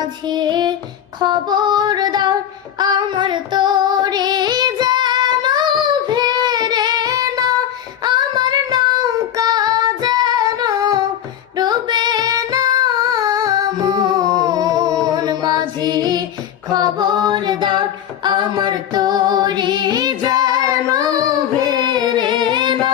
মাঝে খবরদার আমার তোরে যেন ফেরে না, আমার নৌকা যেন ডুবে না। মন মাঝে আমার তোরে যেন ফেরে না,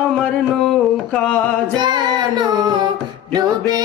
আমার নৌকা যেন ডুবে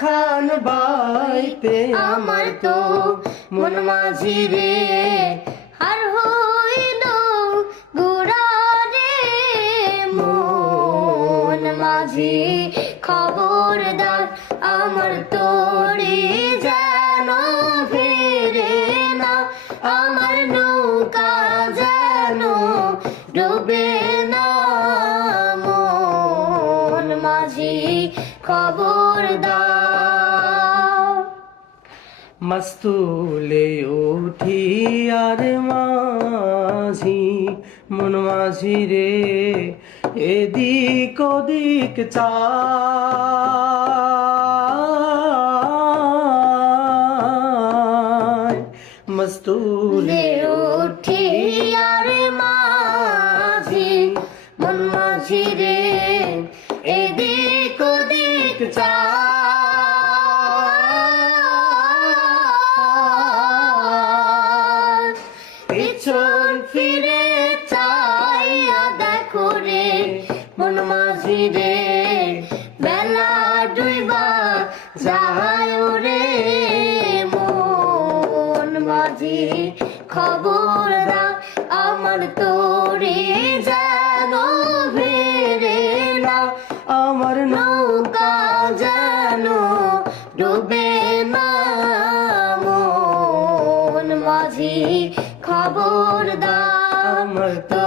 খান বাইতে আমার তো মন মাঝি রে। আর হইল গুড়া রে মন মাঝি। খবরদার আমার তোরে যেন ফেরে না। আমার নৌকা যেন ডুবে না। মন মাঝি খবরদার মস্তুলে উঠি আর মাঝি, মন মাঝি রে, এদিক ওদিক চায় মস্তুলে উঠি আর মাঝি, মন মাঝি রে, এদিক ওদিক চায়। ডুইবা যায় রে মন মাঝি খবরদা আমার তোরে যেন ভেরে না, আমার নৌকা যেন ডুবে না। মন মাঝি খবরদার আমার তোরে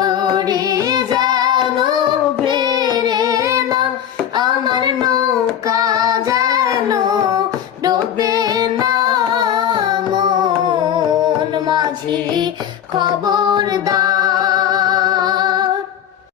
মাঝি খবরদার।